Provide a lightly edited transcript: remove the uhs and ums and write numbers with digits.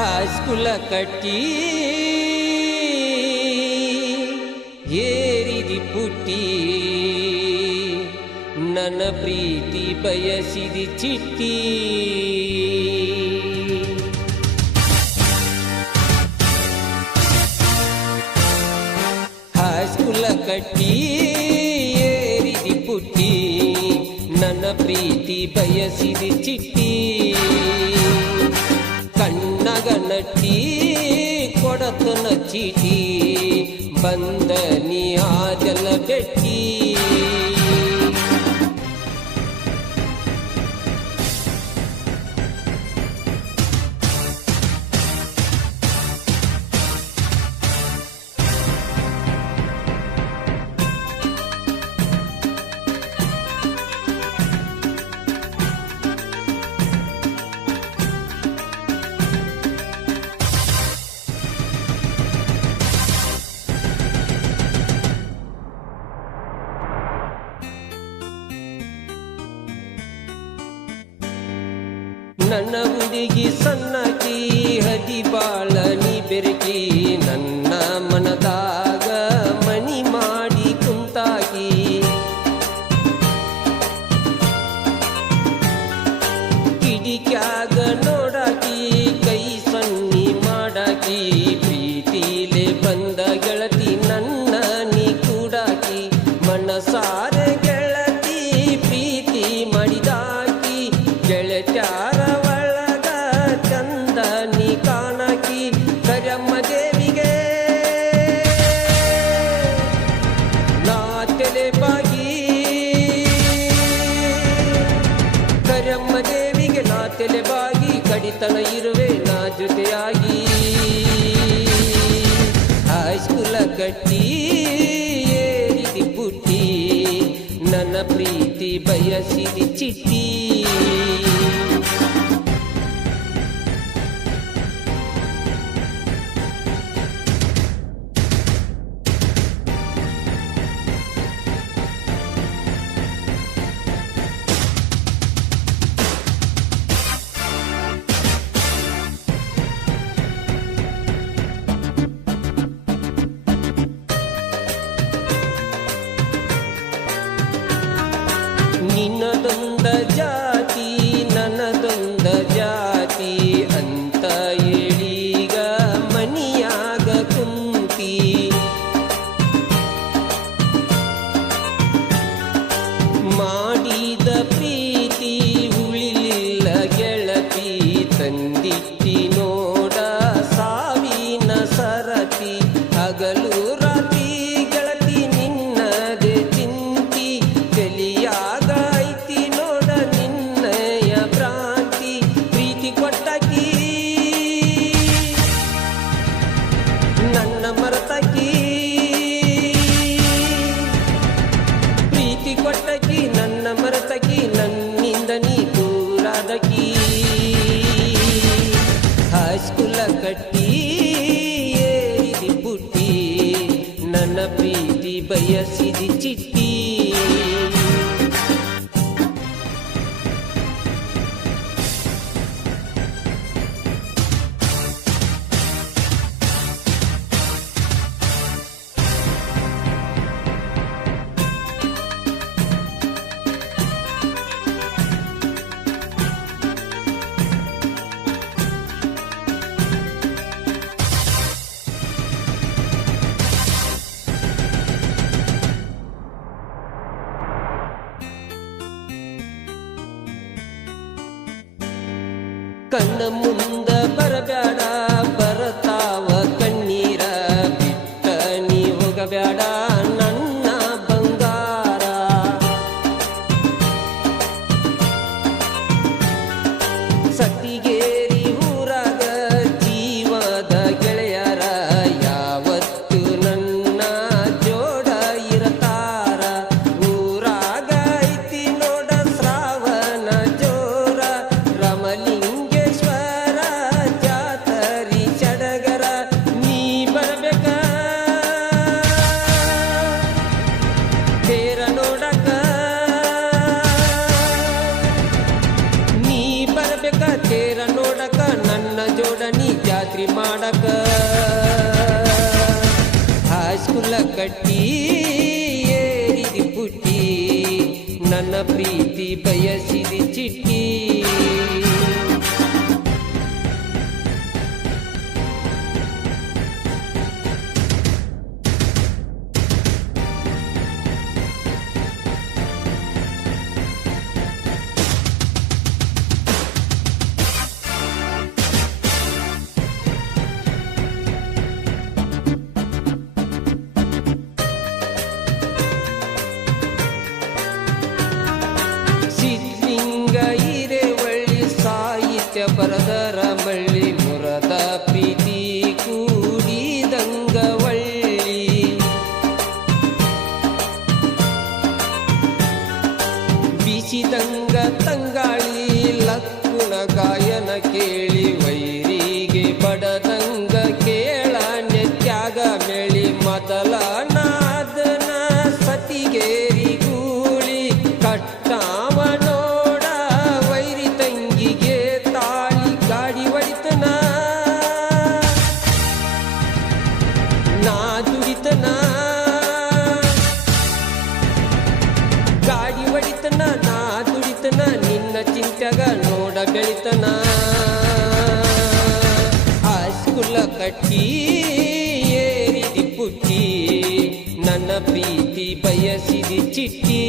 ಹಾಸ್ಕುಲ ಕಟ್ಟಿ ಏರಿದಿ ಪುಟ್ಟಿ ನನ್ನ ಪ್ರೀತಿ ಬಯಸಿದಿ ಚಿಟ್ಟಿ ಹಾಸ್ಕುಲ ಕಟ್ಟಿ ಏರಿದಿ ಪುಟ್ಟಿ ನನ್ನ ಪ್ರೀತಿ ಬಯಸಿದಿ ಚಿಟ್ಟಿ ಕಣ್ಣಗ ನಟ್ಟಿ ಕೊಡತನ ಚೀಟಿ ಬಂದ ನೀ ಆಜಲ ಬೆಟ್ಟಿ ನನ್ನ ಹುಡುಗಿ ಸಣ್ಣಕಿ ಹದಿ ಬಾಳ ನೀ ಬೆರಕಿ ನನ್ನ ಮನದಾಗ ಮನಿ ಮಾಡಿ ಕುಂತಾಗಿ ಕಿಡಿಕ್ಯಾಗ ನೋಡಾಕಿ ಕೈ ಸನ್ನಿ ಮಾಡಾಕಿ ಪ್ರೀತಿಲೆ ಬಂದ ಗೆಳತಿ ನನ್ನ ನೀ ಕೂಡಾಕಿ ಮನಸಾರೆ ಗೆಳತಿ ಪ್ರೀತಿ ಮಾಡಿದಾಕಿ ಗೆಳತ್ಯಾರ ಒಳಗ ಚಂದ ನೀ ಕಾಣಕಿ ಕರಮ್ಮ ದೇವಿಗೆ ನಾ ತೆಲೆಬಾಗಿ ಕರಮ್ಮ ದೇವಿಗೆ ನಾ ತೆಲೆಬಾಗಿ ಕಡಿತನ ಇರುವೆ ನಾ ಜೊತೆಯಾಗಿ ಹಾಸ್ಕುಲ ಕಟ್ಟಿ ಏರಿದಿ ಪುಟ್ಟಿ ನನ್ನ ಪ್ರೀತಿ ಬಯಸಿದಿ ಚಿಟ್ಟಿ ನಿನ್ನದೊಂದ ಜಾತಿ ನನ್ನದೊಂದ ಜಾತಿ ಅಂತ ಹೇಳೀಗ ಮನಿಯಾಗ ಕುಂತಿ ಮಾಡಿದ ಪ್ರೀತಿ ಉಳಿಲಿಲ್ಲ ಗೆಳತಿ ತಂದಿಟ್ಟಿ ನೋಡ ಸಾವಿನ ಸರತಿ ಹಗಲು ರಾತ್ರಿ ಗೆಳತಿ ನಿನ್ನದೆ ಚಿಂತಿ ಕಲಿಯಾಗ ಐತಿ ನೋಡ ನಿನ್ನಯ ಭ್ರಾಂತಿ ಪ್ರೀತಿ ಕೊಟ್ಟಕಿ ನನ್ನ ಮರತಕಿ ಪ್ರೀತಿ ಕೊಟ್ಟಕಿ ನನ್ನ ಮರತಕಿ ನನ್ನಿಂದ ನೀ ದೂರಾದಕಿ ಹಾಸ್ಕುಲ ಕಟ್ಟಿ ಏರಿದಿ ಪುಟ್ಟಿ ನನ್ನ ಪ್ರೀತಿ ಬಯಸಿದಿ ಚಿಟ್ಟಿ ಕಣ್ಣ ಮುಂದ ಬರಬ್ಯಾಡ ಬರತಾವ ಕಣ್ಣೀರ ಬಿಟ್ಟ ನೀ ಹೋಗಬ್ಯಾಡ ನನ್ನ ಬಂಗಾರ ಸತ್ತಿಗೇರಿ ಊರಾಗ ಜೀವದ ಗೆಳೆಯರ ಯಾವತ್ತು ನನ್ನ ಜೋಡ ಇರತಾರ ಊರಾಗ ಐತಿ ನೋಡ ಶ್ರಾವಣ ಜೋರ ರಮಲಿಂಗೇಶ್ವರ ಜಾತ್ರೆ ಜಾತ್ರೆ ಮಾಡಕ ಹೈಸ್ಕೂಲ ಕಟ್ಟಿ ಏರಿದಿ ಪುಟ್ಟಿ ನನ್ನ ಪ್ರೀತಿ ಬಯಸಿದಿ ಚಿಟ್ಟಿ ಬರದರ ಮಳ್ಳಿ ಮುರದ ಪ್ರೀತಿ ಕೂಡಿದಂಗ ಒಳ್ಳಿ ಬೀಸಿದಂಗ ತಂಗಾಳಿ ಲಕ್ಕುಣ ಗಾಯನ ಕೇಳಿ ವೈರಿಗೆ ಬಡದಂಗ ಕೇಳ ನೆತ್ಯಾಗ ಮೆಳಿ ಮೊದಲ ನಾದನ ಸತಿಗೇರಿ ಗೂಳಿ ಕಟ್ಟಾವ ನೋಡ ವೈರಿ ತಂಗಿಗೆ ಗಾಡಿ ಹೊಡಿತನ ನಾ ದುಡಿತನ ಗಾಡಿ ಹೊಡಿತನ ನಾ ದುಡಿತನ ನಿನ್ನ ಚಿಂತ್ಯಾಗ ನೋಡ ಬೆಳಿತನ ಹೈಸ್ಕೂಲ ಕಟ್ಟಿ ಏರಿದಿ ಪುಟ್ಟಿ ನನ್ನ ಪ್ರೀತಿ ಬಯಸಿದಿ ಚಿಟ್ಟಿ